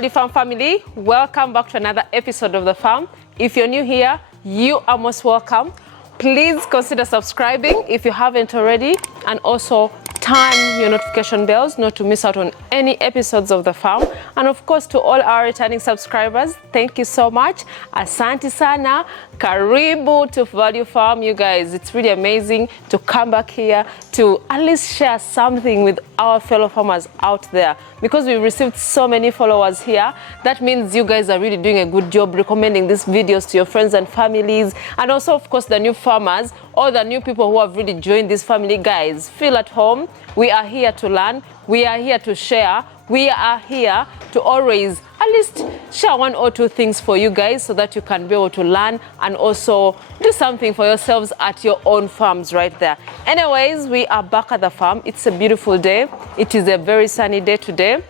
Value Farm family, welcome back to another episode of The Farm. If you're new here, you are most welcome. Please consider subscribing if you haven't already, and also turn your notification bells not to miss out on any episodes of The Farm. And of course, to all our returning subscribers, thank you so much. Asante sana, karibu to Value Farm, you guys. It's really amazing to come back here to at least share something with our fellow farmers out there, because we've received so many followers here. That means you guys are really doing a good job recommending these videos to your friends and families, and also of course the new farmers or the new people who have really joined this family. Guys, feel at home. We are here to learn, we are here to share, we are here to always at least share one or two things for you guys so that you can be able to learn and also do something for yourselves at your own farms right there. Anyways, we are back at the farm. It's a beautiful day. It is a very sunny day today.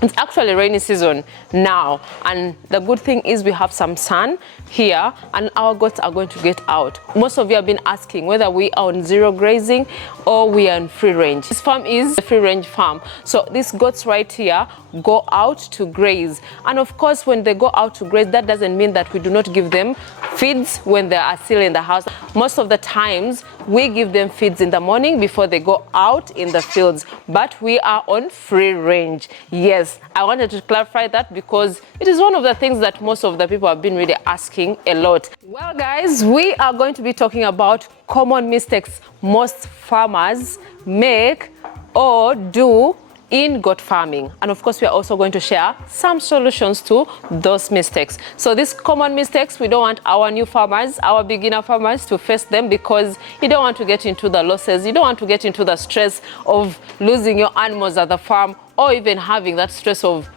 It's actually rainy season now, and the good thing is we have some sun here and our goats are going to get out. Most of you have been asking whether we are on zero grazing or we are on free range. This farm is a free range farm, so these goats right here go out to graze. And of course, when they go out to graze, that doesn't mean that we do not give them feeds when they are still in the house. Most of the times we give them feeds in the morning before they go out in the fields, but we are on free range. Yes, I wanted to clarify that because it is one of the things that most of the people have been really asking a lot. Well guys, we are going to be talking about common mistakes most farmers make or do in goat farming, and of course we are also going to share some solutions to those mistakes. So these common mistakes, we don't want our new farmers, our beginner farmers to face them, because you don't want to get into the losses, you don't want to get into the stress of losing your animals at the farm, or even having that stress of,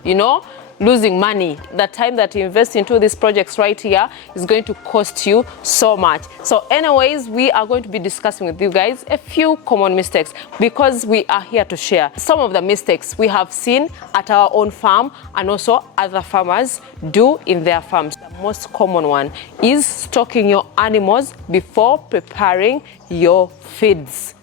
losing money. The time that you invest into these projects right here is going to cost you so much. So anyways, we are going to be discussing with you guys a few common mistakes, because we are here to share some of the mistakes we have seen at our own farm and also other farmers do in their farms. The most common one is stocking your animals before preparing your feeds.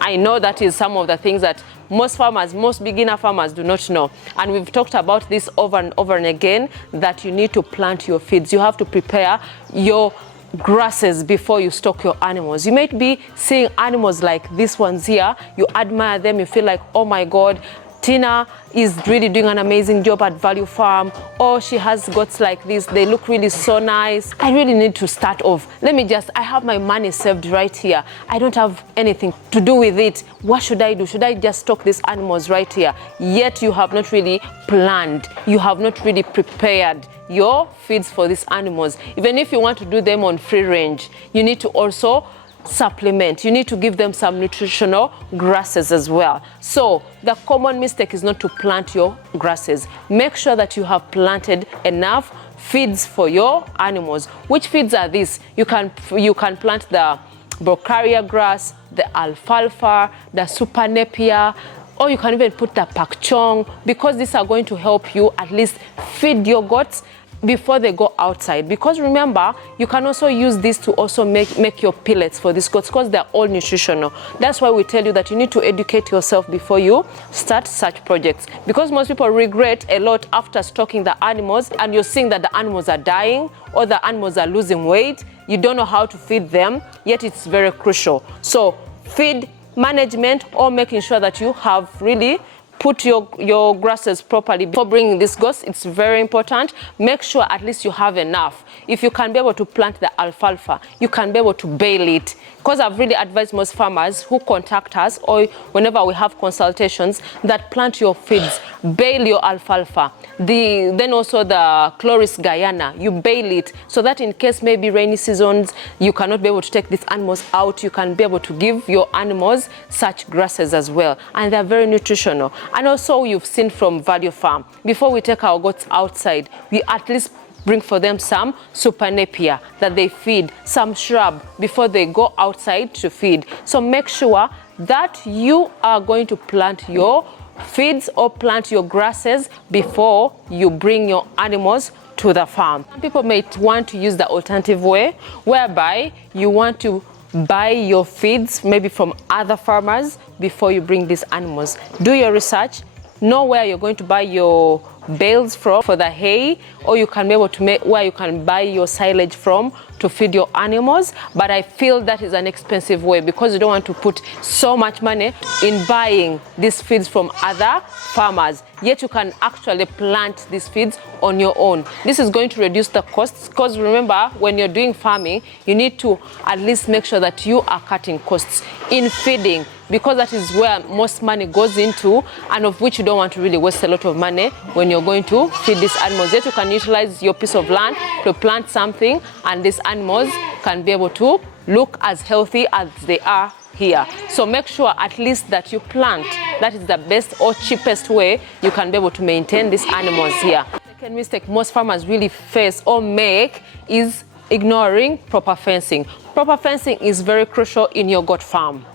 I know that is some of the things that most farmers, most beginner farmers do not know. And we've talked about this over and over and again, that you need to plant your feeds. You have to prepare your grasses before you stock your animals. You might be seeing animals like these ones here. You admire them. You feel like, oh my God, Tina is really doing an amazing job at Value Farm, or she has goats like this, they look really so nice. I really need to start off. I have my money saved right here. I don't have anything to do with it. What should I do? Should I just stock these animals right here? Yet you have not really planned. You have not really prepared your feeds for these animals. Even if you want to do them on free range, you need to also supplement. You need to give them some nutritional grasses as well. So the common mistake is not to plant your grasses. Make sure that you have planted enough feeds for your animals. Which feeds are these? You can plant the brocaria grass, the alfalfa, the super napier, or you can even put the pak chong, because these are going to help you at least feed your goats before they go outside. Because remember, you can also use this to also make your pellets for these goats, because they're all nutritional. That's why we tell you that you need to educate yourself before you start such projects, because most people regret a lot after stocking the animals and you're seeing that the animals are dying or the animals are losing weight. You don't know how to feed them, yet it's very crucial. So feed management, or making sure that you have really put your grasses properly before bringing these goats, it's very important. Make sure at least you have enough. If you can be able to plant the alfalfa, you can be able to bale it. Because I've really advised most farmers who contact us, or whenever we have consultations, that plant your feeds, bale your alfalfa. Then also the Chloris Guyana, you bale it, so that in case maybe rainy seasons, you cannot be able to take these animals out, you can be able to give your animals such grasses as well. And they're very nutritional. And also, you've seen from Value Farm, before we take our goats outside, we at least bring for them some super napier that they feed, some shrub before they go outside to feed. So make sure that you are going to plant your feeds or plant your grasses before you bring your animals to the farm. Some people may want to use the alternative way, whereby you want to buy your feeds maybe from other farmers before you bring these animals. Do your research, know where you're going to buy your bales from for the hay, or you can be able to make where you can buy your silage from to feed your animals. But I feel that is an expensive way, because you don't want to put so much money in buying these feeds from other farmers, yet you can actually plant these feeds on your own. This is going to reduce the costs, because remember, when you're doing farming, you need to at least make sure that you are cutting costs in feeding, because that is where most money goes into, and of which you don't want to really waste a lot of money when you're going to feed these animals. Yet you can utilize your piece of land to plant something, and these animals can be able to look as healthy as they are here. So make sure at least that you plant. That is the best or cheapest way you can be able to maintain these animals here. The second mistake most farmers really face or make is ignoring proper fencing. Proper fencing is very crucial in your goat farm.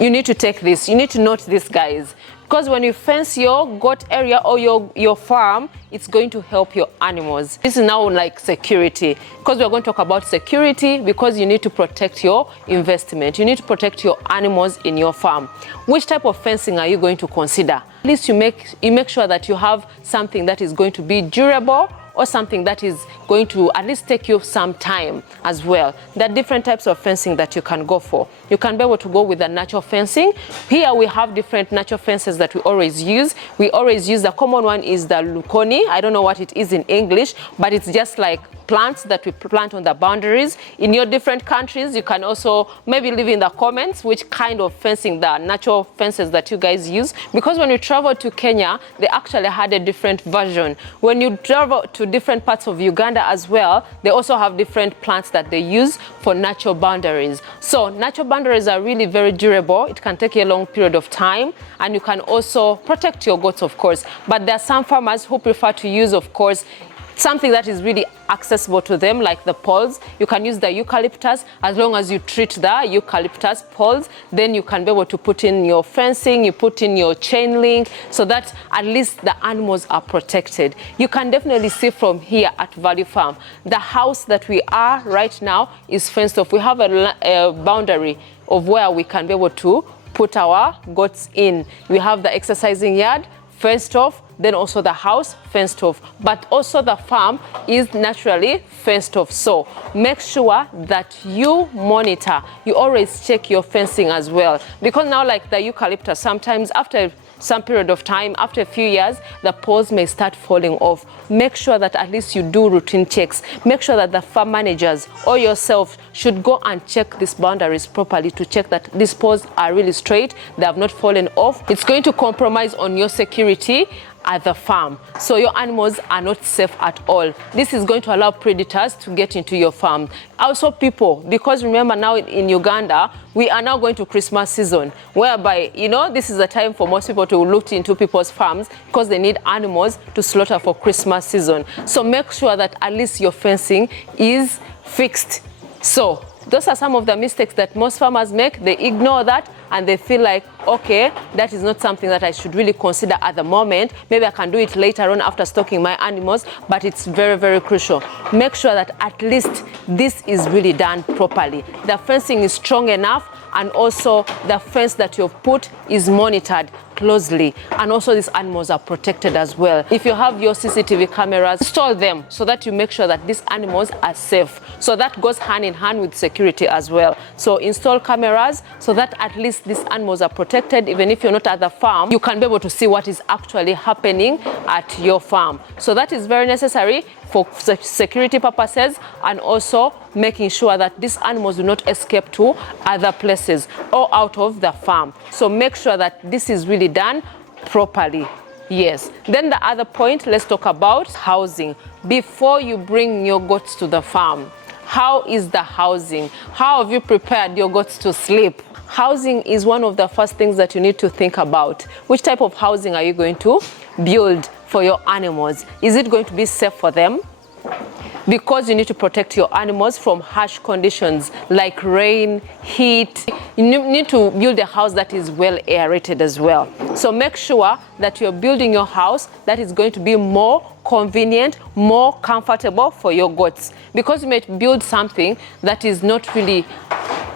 You need to take this, you need to note this, guys, because when you fence your goat area or your farm, it's going to help your animals. This is now like security, because we're going to talk about security, because you need to protect your investment. You need to protect your animals in your farm. Which type of fencing are you going to consider? At least you make sure that you have something that is going to be durable, or something that is going to at least take you some time as well. There are different types of fencing that you can go for. You can be able to go with the natural fencing. Here we have different natural fences that we always use. We always use, the common one is the lukoni. I don't know what it is in English, but it's just like plants that we plant on the boundaries. In your different countries, you can also maybe leave in the comments which kind of fencing, the natural fences that you guys use, because when you travel to Kenya, they actually had a different version. When you travel to different parts of Uganda as well, they also have different plants that they use for natural boundaries. So natural boundaries are really very durable. It can take you a long period of time, and you can also protect your goats, of course. But there are some farmers who prefer to use, of course, something that is really accessible to them, like the poles. You can use the eucalyptus. As long as you treat the eucalyptus poles, then you can be able to put in your fencing, you put in your chain link, so that at least the animals are protected. You can definitely see from here at Value Farm, the house that we are right now is fenced off. We have a boundary of where we can be able to put our goats in. We have the exercising yard fenced off, then also the house fenced off, but also the farm is naturally fenced off. So make sure that you monitor, you always check your fencing as well, because now like the eucalyptus, sometimes after some period of time, after a few years, the poles may start falling off. Make sure that at least you do routine checks. Make sure that the farm managers or yourself should go and check these boundaries properly to check that these poles are really straight, they have not fallen off. It's going to compromise on your security at the farm, so your animals are not safe at all. This is going to allow predators to get into your farm. Also people, because remember now in Uganda, we are now going to Christmas season, whereby, you know, this is a time for most people to look into people's farms, because they need animals to slaughter for Christmas season. So make sure that at least your fencing is fixed. So those are some of the mistakes that most farmers make. They ignore that and they feel like, okay, that is not something that I should really consider at the moment. Maybe I can do it later on after stocking my animals, but it's very, very crucial. Make sure that at least this is really done properly. The fencing is strong enough, and also the fence that you've put is monitored closely, and also these animals are protected as well. If you have your CCTV cameras, install them so that you make sure that these animals are safe. So that goes hand in hand with security as well. So install cameras so that at least these animals are protected. Even if you're not at the farm, you can be able to see what is actually happening at your farm. So that is very necessary for security purposes, and also making sure that these animals do not escape to other places or out of the farm. So make sure that this is really done properly. Yes. Then the other point, let's talk about housing. Before you bring your goats to the farm, how is the housing? How have you prepared your goats to sleep? Housing is one of the first things that you need to think about. Which type of housing are you going to build for your animals? Is it going to be safe for them? Because you need to protect your animals from harsh conditions like rain, heat. You need to build a house that is well aerated as well. So make sure that you're building your house that is going to be more convenient, more comfortable for your goats. Because you may build something that is not really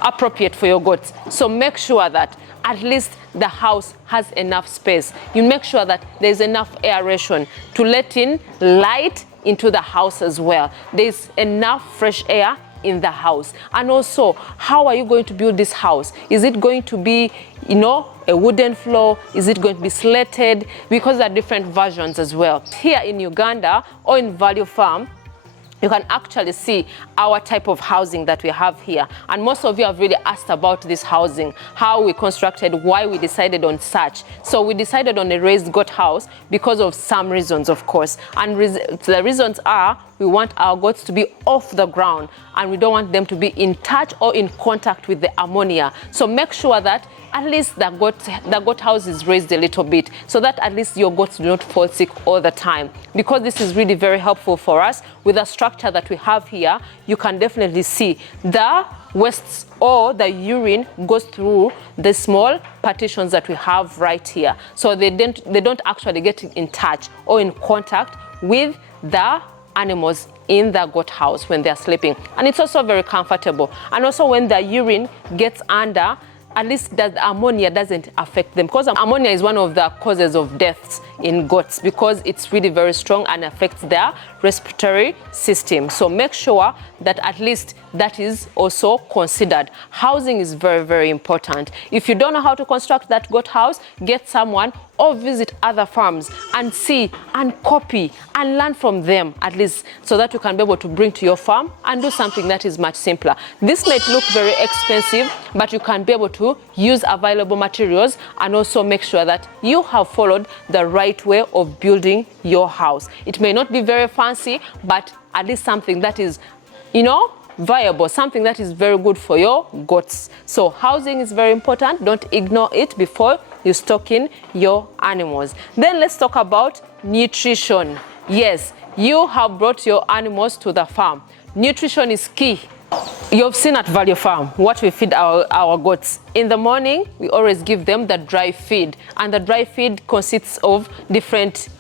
appropriate for your goats. So make sure that at least the house has enough space. You make sure that there's enough aeration to let in light into the house as well. There's enough fresh air in the house. And also, how are you going to build this house? Is it going to be, a wooden floor? Is it going to be slated? Because there are different versions as well. Here in Uganda or in Value Farm, you can actually see our type of housing that we have here. And most of you have really asked about this housing, how we constructed, why we decided on such. So we decided on a raised goat house because of some reasons, of course. And the reasons are, we want our goats to be off the ground and we don't want them to be in touch or in contact with the ammonia. So make sure that at least the goat house is raised a little bit so that at least your goats do not fall sick all the time. Because this is really very helpful for us. With the structure that we have here, you can definitely see the wastes or the urine goes through the small partitions that we have right here. So they don't actually get in touch or in contact with the animals in the goat house when they're sleeping. And it's also very comfortable. And also when the urine gets under, at least that ammonia doesn't affect them, because ammonia is one of the causes of deaths in goats because it's really very strong and affects their respiratory system. So make sure that at least that is also considered. Housing is very, very important. If you don't know how to construct that goat house, get someone or visit other farms and see and copy and learn from them, at least, so that you can be able to bring to your farm and do something that is much simpler. This might look very expensive, but you can be able to use available materials and also make sure that you have followed the right way of building your house. It may not be very fancy, but at least something that is, viable, something that is very good for your goats. So housing is very important. Don't ignore it before you stock in your animals. Then let's talk about nutrition. Yes, you have brought your animals to the farm. Nutrition is key. You've seen at Value Farm what we feed our goats. In the morning, we always give them the dry feed, and the dry feed consists of different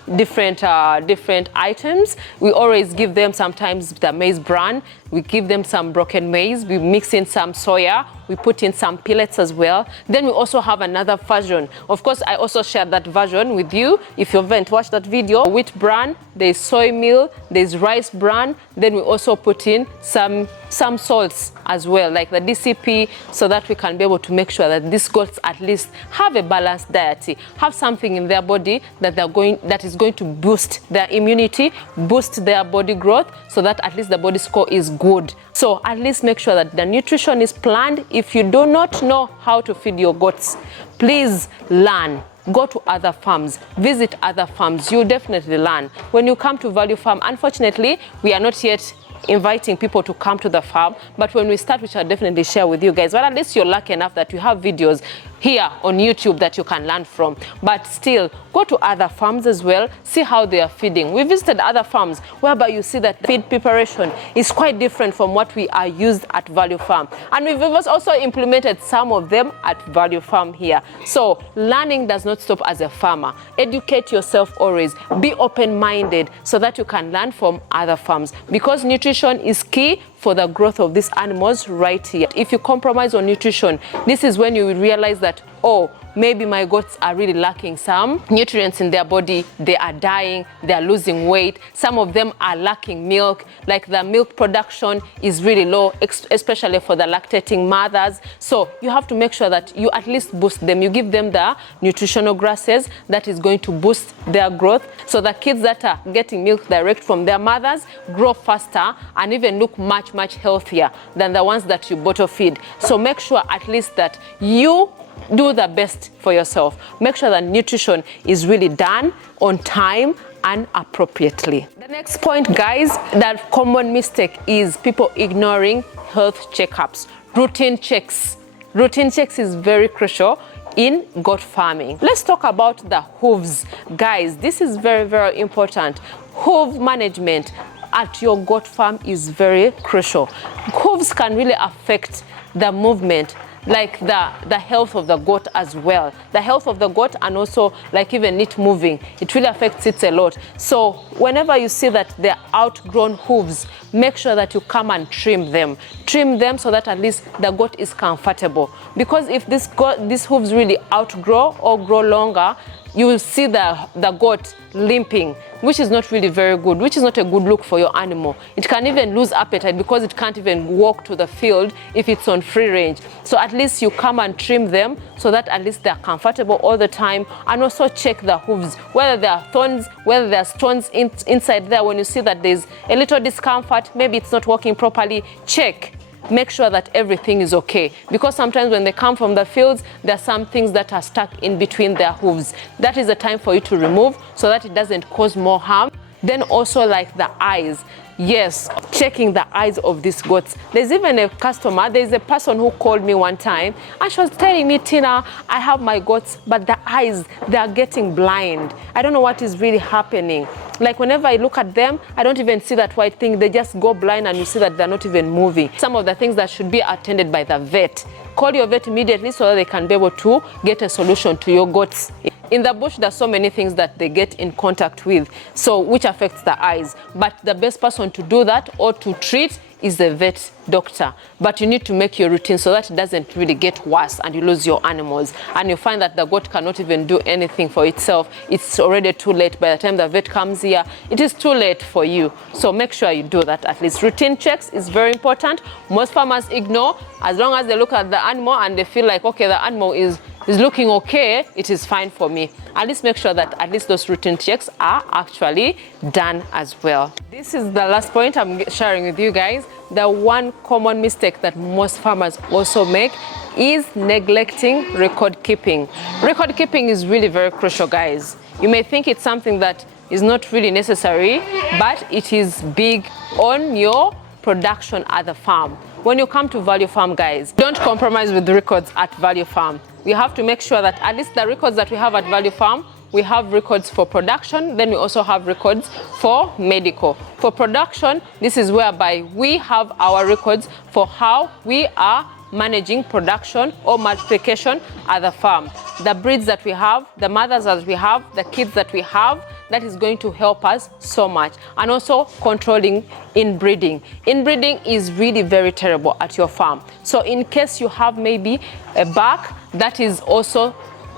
items. We always give them sometimes the maize bran. We give them some broken maize. We mix in some soya. We put in some pellets as well. Then we also have another version. Of course, I also shared that version with you. If you haven't watched that video, wheat bran, there's soy meal, there's rice bran. Then we also put in some salts as well, like the DCP, so that we can be able to make sure that these goats at least have a balanced diet, have something in their body that is going to boost their immunity, boost their body growth, so that at least the body score is good. So at least make sure that the nutrition is planned. If you do not know how to feed your goats, please learn. Go to other farms, visit other farms. You'll definitely learn. When you come to Value Farm, unfortunately, we are not yet inviting people to come to the farm, but when we start, we shall definitely share with you guys. But at least you're lucky enough that you have videos here on YouTube that you can learn from. But still, go to other farms as well, see how they are feeding. We visited other farms whereby you see that the feed preparation is quite different from what we are used at Value Farm. And we've also implemented some of them at Value Farm here. So learning does not stop as a farmer. Educate yourself always. Be open-minded so that you can learn from other farms, because nutrition is key for the growth of these animals right here. If you compromise on nutrition, this is when you will realize that, oh, maybe my goats are really lacking some nutrients in their body. They are dying, they are losing weight. Some of them are lacking milk, like the milk production is really low, especially for the lactating mothers. So you have to make sure that you at least boost them. You give them the nutritional grasses that is going to boost their growth. So the kids that are getting milk direct from their mothers grow faster and even look much, much healthier than the ones that you bottle feed. So make sure at least that you do the best for yourself. Make sure that nutrition is really done on time and appropriately. The next point, guys, that common mistake is people ignoring health checkups. Routine checks. Routine checks is very crucial in goat farming. Let's talk about the hooves. Guys, this is very, very important. Hoof management at your goat farm is very crucial. Hooves can really affect the movement, like the health of the goat as well. The health of the goat, and also like even it moving, it really affects it a lot. So whenever you see that they're outgrown hooves, make sure that you come and trim them. Trim them so that at least the goat is comfortable. Because if these hooves really outgrow or grow longer, you will see the goat limping, which is not really very good, which is not a good look for your animal. It can even lose appetite because it can't even walk to the field if it's on free range. So at least you come and trim them so that at least they're comfortable all the time, and also check the hooves, whether there are thorns, whether there are stones inside there. When you see that there's a little discomfort, maybe it's not working properly, check. Make sure that everything is okay, because sometimes when they come from the fields, there are some things that are stuck in between their hooves. That is the time for you to remove so that it doesn't cause more harm. Then also like the eyes. Yes, checking the eyes of these goats. There's even a customer, there's a person who called me one time and she was telling me, Tina, I have my goats, but the eyes, they are getting blind. I don't know what is really happening. Like whenever I look at them, I don't even see that white thing. They just go blind and you see that they're not even moving. Some of the things that should be attended by the vet. Call your vet immediately so that they can be able to get a solution to your goats. In the bush, there's so many things that they get in contact with, so which affects the eyes. But the best person to do that or to treat is the vet doctor. But you need to make your routine so that it doesn't really get worse and you lose your animals. And you find that the goat cannot even do anything for itself. It's already too late. By the time the vet comes here, it is too late for you. So make sure you do that at least. Routine checks is very important. Most farmers ignore. As long as they look at the animal and they feel like, okay, the animal is looking okay, it is fine for me. At least make sure that at least those routine checks are actually done as well. This is the last point I'm sharing with you guys. The one common mistake that most farmers also make is neglecting record keeping. Record keeping is really very crucial, guys. You may think it's something that is not really necessary, but it is big on your production at the farm. When you come to Value Farm, guys, don't compromise with the records at Value Farm. We have to make sure that at least the records that we have at Value Farm, we have records for production, then we also have records for medical. For production, this is whereby we have our records for how we are managing production or multiplication at the farm. The breeds that we have, the mothers that we have, the kids that we have, that is going to help us so much. And also controlling inbreeding. Inbreeding is really very terrible at your farm. So in case you have maybe a buck that is also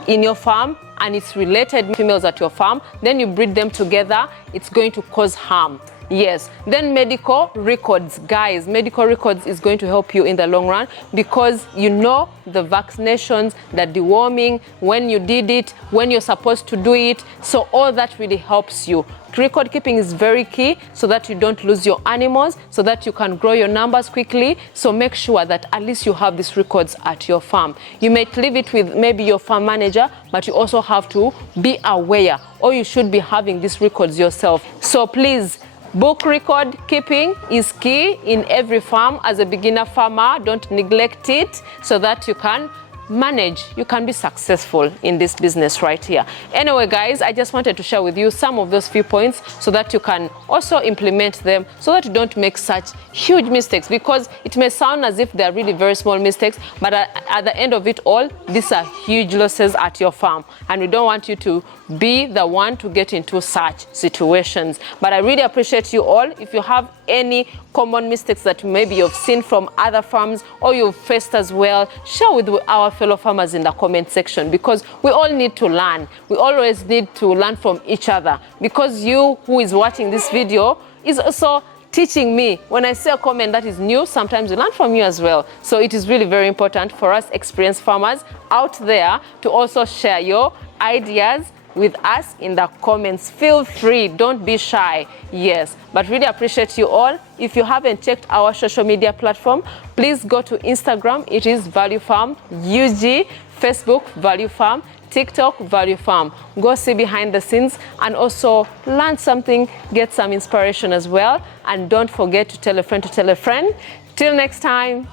in your farm and it's related females at your farm, then you breed them together, it's going to cause harm. Yes, then medical records, guys, medical records is going to help you in the long run because you know the vaccinations, the deworming, when you did it, when you're supposed to do it. So all that really helps you. Record keeping is very key so that you don't lose your animals, so that you can grow your numbers quickly. So make sure that at least you have these records at your farm. You may leave it with maybe your farm manager, but you also have to be aware, or you should be having these records yourself. So please, book record keeping is key in every farm. As a beginner farmer, don't neglect it so that you can manage, you can be successful in this business right here. Anyway, guys, I just wanted to share with you some of those few points so that you can also implement them so that you don't make such huge mistakes, because it may sound as if they're really very small mistakes, but at the end of it all, these are huge losses at your farm, and we don't want you to be the one to get into such situations. But I really appreciate you all. If you have any common mistakes that maybe you've seen from other farms or you've faced as well, share with our fellow farmers in the comment section, because we all need to learn. We always need to learn from each other, because you who is watching this video is also teaching me. When I see a comment that is new, sometimes we learn from you as well. So it is really very important for us experienced farmers out there to also share your ideas with us in the comments. Feel free, don't be shy. Yes, but really appreciate you all. If you haven't checked our social media platform, please go to Instagram. It is Value Farm UG, Facebook Value Farm, TikTok Value Farm. Go see behind the scenes and also learn something, get some inspiration as well. And don't forget to tell a friend to tell a friend. Till next time,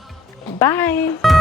bye.